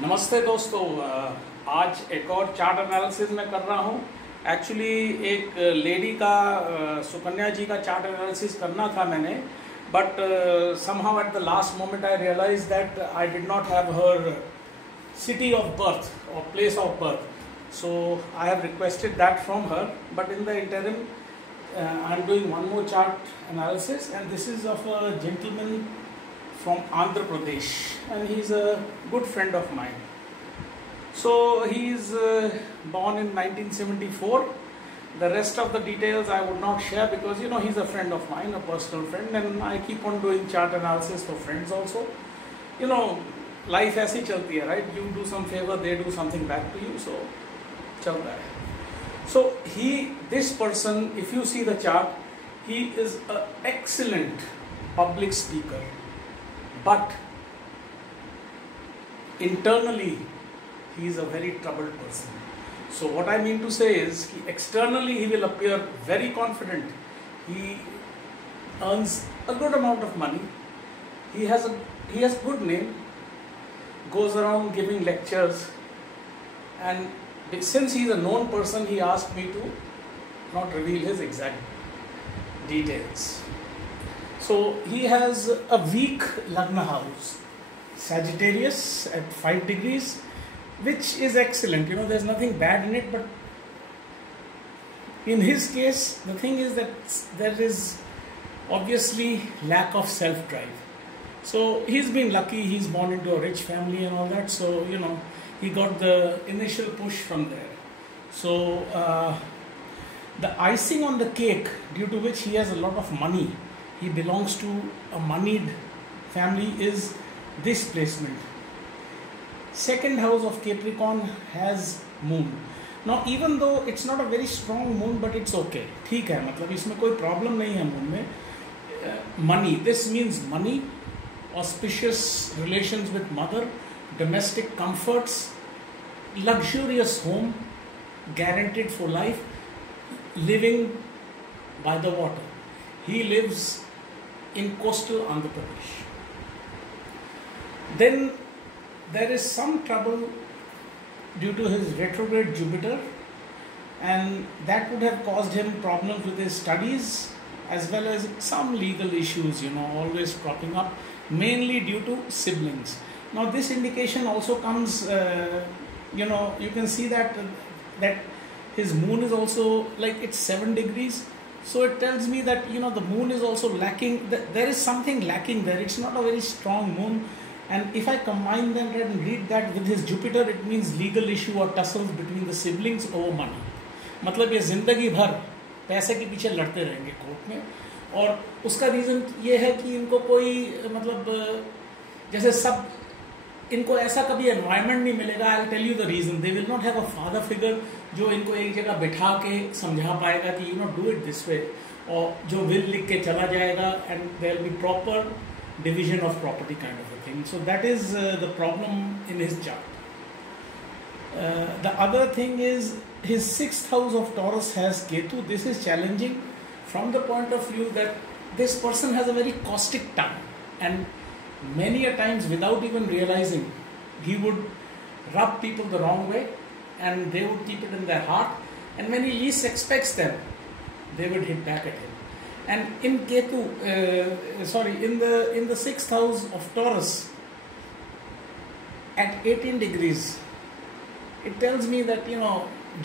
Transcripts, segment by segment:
नमस्ते दोस्तों। आज एक और चार्ट एनालिसिस मैं कर रहा हूँ। एक्चुअली एक लेडी का सुकन्या जी का चार्ट एनालिसिस करना था मैंने, but somehow at the last moment I realise that I did not have her city of birth or place of birth, so I have requested that from her, but in the interim I am doing one more chart analysis, and this is of a gentleman from Andhra Pradesh, and he is a good friend of mine. So he is born in 1974. The rest of the details I would not share because he's a friend of mine, a personal friend, and I keep on doing chart analysis for friends also. Life ऐसी चलती है, right? You do some favour, they do something back to you, so चलता है। So this person, if you see the chart, he is a excellent public speaker, but internally he is a very troubled person. So what I mean to say is, externally he will appear very confident, he earns a good amount of money, he has good name, goes around giving lectures, and since he is a known person, he asked me to not reveal his exact details. So he has a weak Lagna house, Sagittarius at 5 degrees, which is excellent. There's nothing bad in it, but in his case, the thing is that there is obviously lack of self-drive. So he's been lucky, he's born into a rich family and all that, so he got the initial push from there. So the icing on the cake, due to which he has a lot of money, he belongs to a moneyed family, is this placement. Second house of Capricorn has moon. Now even though it's not a very strong moon, but it's okay, ठीक है, मतलब इसमें कोई problem नहीं है moon में। money, this means money, auspicious relations with mother, domestic comforts, luxurious home, guaranteed for life, living by the water. He lives in coastal Andhra Pradesh. Then there is some trouble due to his retrograde Jupiter, and that would have caused him problems with his studies as well as some legal issues, always cropping up, mainly due to siblings. Now this indication also comes, you can see that his moon is also like it's 7 degrees, so it tells me that the moon is also lacking, there is something lacking there, it's not a very strong moon. And if I combine them and read that with his Jupiter, it means legal issue or tussles between the siblings over money. मतलब ये जिंदगी भर पैसे के पीछे लड़ते रहेंगे court में, और उसका रीज़न ये है कि इनको कोई मतलब जैसे सब इनको ऐसा कभी एनवायरनमेंट नहीं मिलेगा। I tell you the reason, they will not have a father figure जो इनको एक जगह बैठा के समझा पाएगा कि डू इट दिस वे, और जो विल लिख के चला जाएगा, and there will be proper division of property kind of a thing. So that is the problem in his chart. The other thing is his 6th house of Taurus has Ketu. This is challenging from the point of view that this person has a very caustic tongue, and many a times without even realizing he would rub people the wrong way, and they would keep it in their heart, and when he least expects them, they would hit back at him. And in Ketu, in the 6th house of Taurus at 18 degrees, it tells me that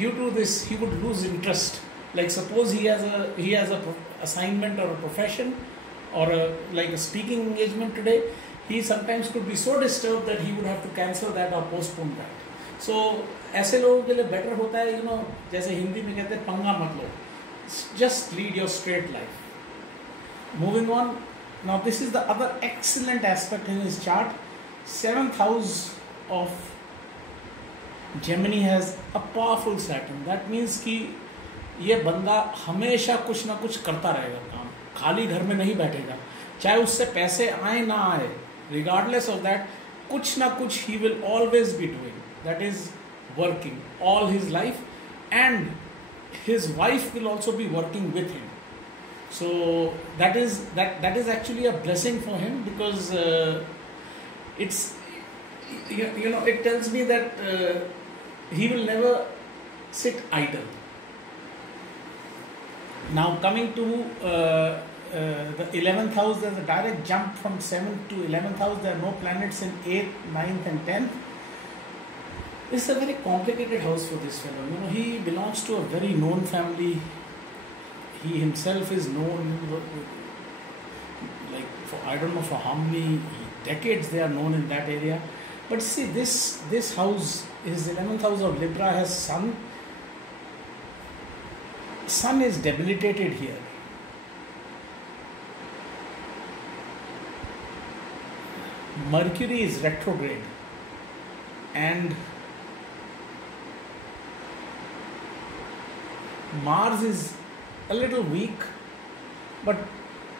due to this he would lose interest. Like suppose he has a assignment or a profession or like a speaking engagement today, he sometimes could be so disturbed that he would have to cancel that or postpone that. So ऐसे लोगों के लिए better होता है जैसे हिंदी में कहते हैं पंगा मत लो, just lead your straight life. Moving on, now this is the other excellent aspect in his chart. 7th house of Gemini has a powerful Saturn. That means कि ये बंदा हमेशा कुछ ना कुछ करता रहेगा काम, खाली घर में नहीं बैठेगा, चाहे उससे पैसे आए ना आए, regardless of that, कुछ ना कुछ he will always be doing. That is working all his life, and his wife will also be working with him. So that is actually a blessing for him, because it's it tells me that he will never sit idle. Now coming to the 11th house, there's a direct jump from 7th to 11th house. There are no planets in 8th, 9th and 10th. It's a very complicated house for this fellow. He belongs to a very known family. He himself is known, like for I don't know for how many decades they are known in that area. But see, this house, his 11th house of Libra, has Sun. Sun is debilitated here. Mercury is retrograde, and Mars is a little weak, but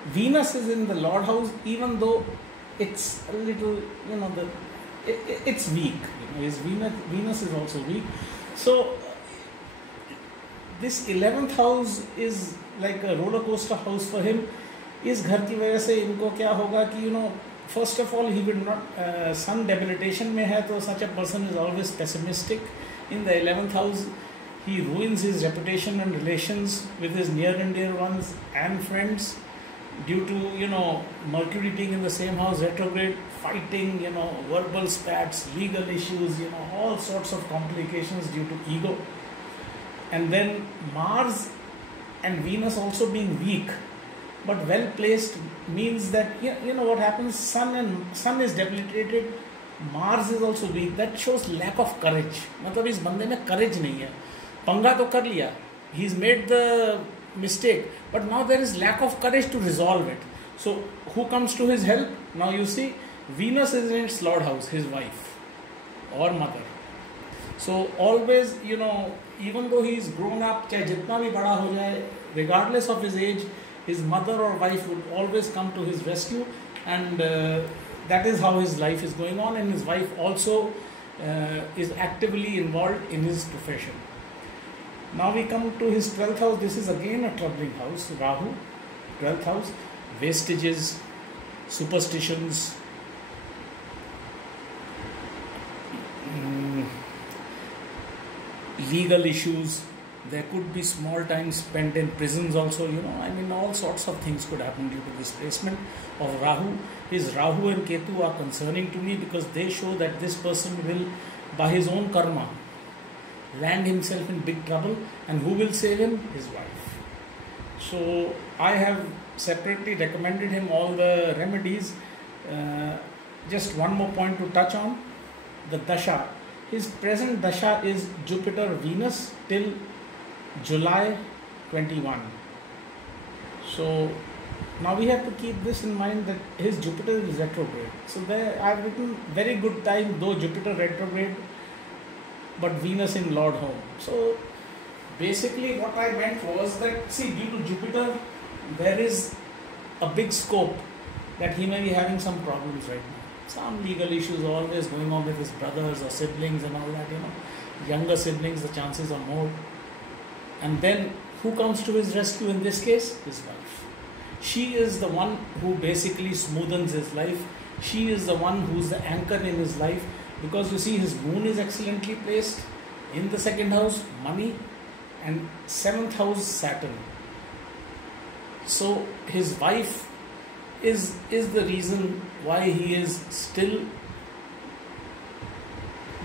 Venus is in the Lord house, even though it's a little, it's weak. His Venus is also weak. So this 11th house is like a roller coaster house for him. इस घर की वजह से इनको क्या होगा कि first of all, he will not, sun debilitation में है, तो such a person is always pessimistic. In the 11th house, he ruins his reputation and relations with his near and dear ones and friends due to, Mercury being in the same house, retrograde, fighting, verbal spats, legal issues, all sorts of complications due to ego. And then Mars and Venus also being weak, but well placed, means that what happens, sun is debilitated, Mars is also weak. That shows lack of courage. मतलब इस बंदे में courage नहीं है. पंगा तो कर लिया, he's made the mistake, but now there is lack of courage to resolve it. So who comes to his help? Now you see, Venus is in its Lord house, his wife or mother. So always, even though he is grown up, चाहे जितना भी बड़ा हो जाए, regardless of his age, his mother or wife would always come to his rescue, and that is how his life is going on. And his wife also is actively involved in his profession. Now we come to his 12th house. This is again a troubling house. Rahu, 12th house, wastages, superstitions, legal issues. There could be small time spent in prisons also, all sorts of things could happen due to this placement of Rahu. His Rahu and Ketu are concerning to me because they show that this person will, by his own karma, land himself in big trouble. And who will save him? His wife. So I have separately recommended him all the remedies. Just one more point to touch on, the Dasha. His present Dasha is Jupiter-Venus till July 21. So now we have to keep this in mind that his Jupiter is retrograde. So there I have written very good time, though Jupiter retrograde, but Venus in Lord home. So basically what I meant was that, see, due to Jupiter, there is a big scope that he may be having some problems right now. Some legal issues always going on with his brothers or siblings and all that, Younger siblings, the chances are more. And then who comes to his rescue in this case? His wife. She is the one who basically smoothens his life. She is the one who's the anchor in his life, because you see his moon is excellently placed in the 2nd house, money, and 7th house, Saturn. So his wife is the reason why he is still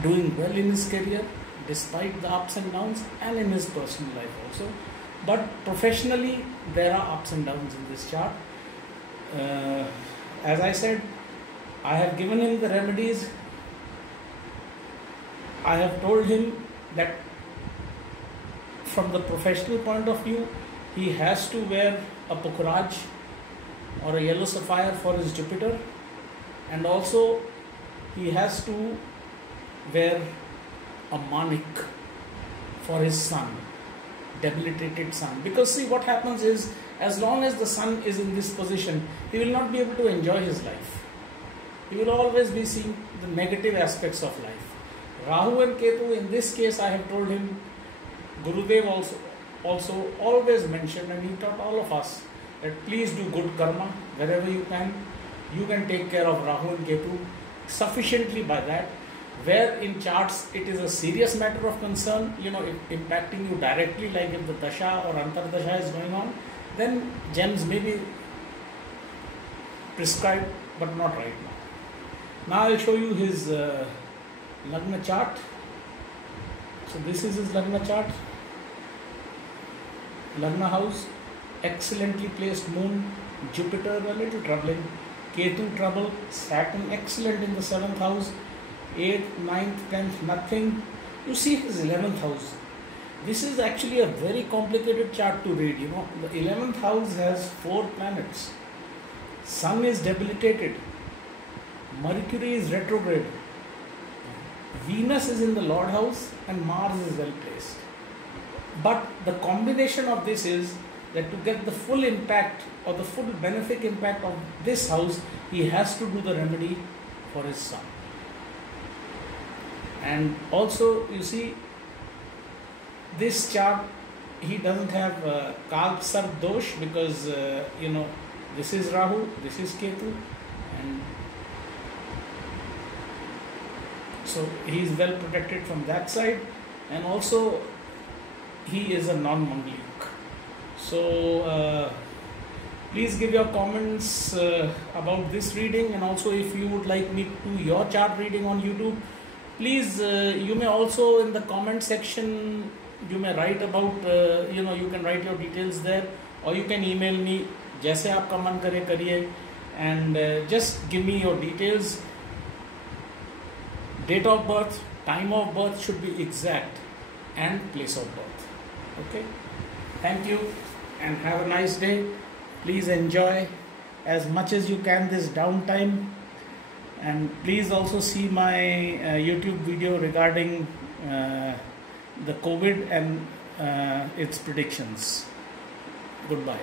doing well in his career, despite the ups and downs, and in his personal life also. But professionally, there are ups and downs in this chart. As I said, I have given him the remedies. I have told him that from the professional point of view, he has to wear a Pukhraj or a yellow sapphire for his Jupiter, and also he has to wear a Manik for his Sun, debilitated Sun. Because see, what happens is, as long as the Sun is in this position, he will not be able to enjoy his life. He will always be seeing the negative aspects of life. Rahu and Ketu, in this case, I have told him, Gurudev also always mentioned, and he taught all of us, that please do good karma wherever you can. You can take care of Rahu and Ketu sufficiently by that. Where in charts it is a serious matter of concern, impacting you directly, like if the dasha or antardasha is going on, then gems may be prescribed, but not right now. Now I'll show you his Lagna chart. So this is his Lagna chart. Lagna house, excellently placed moon, Jupiter a little troubling, Ketu trouble, Saturn excellent in the 7th house, 8th, 9th, 10th, nothing. You see his 11th house. This is actually a very complicated chart to read. The 11th house has 4 planets. Sun is debilitated. Mercury is retrograde. Venus is in the Lord house and Mars is well placed. But the combination of this is that to get the full impact or the full benefic impact of this house, he has to do the remedy for his Sun. And also, you see, this chart, he doesn't have Kalp Sarp Dosh because, this is Rahu, this is Ketu, and so he is well protected from that side. And also, he is a non-Mangalik. So, please give your comments about this reading, and also if you would like me to do your chart reading on YouTube, please, you may also in the comment section, you may write about, you can write your details there, or you can email me, jaise aapka man kare kariye, and just give me your details. Date of birth, time of birth should be exact, and place of birth. Okay. Thank you and have a nice day. Please enjoy as much as you can this downtime, and please also see my YouTube video regarding the COVID and its predictions. Goodbye.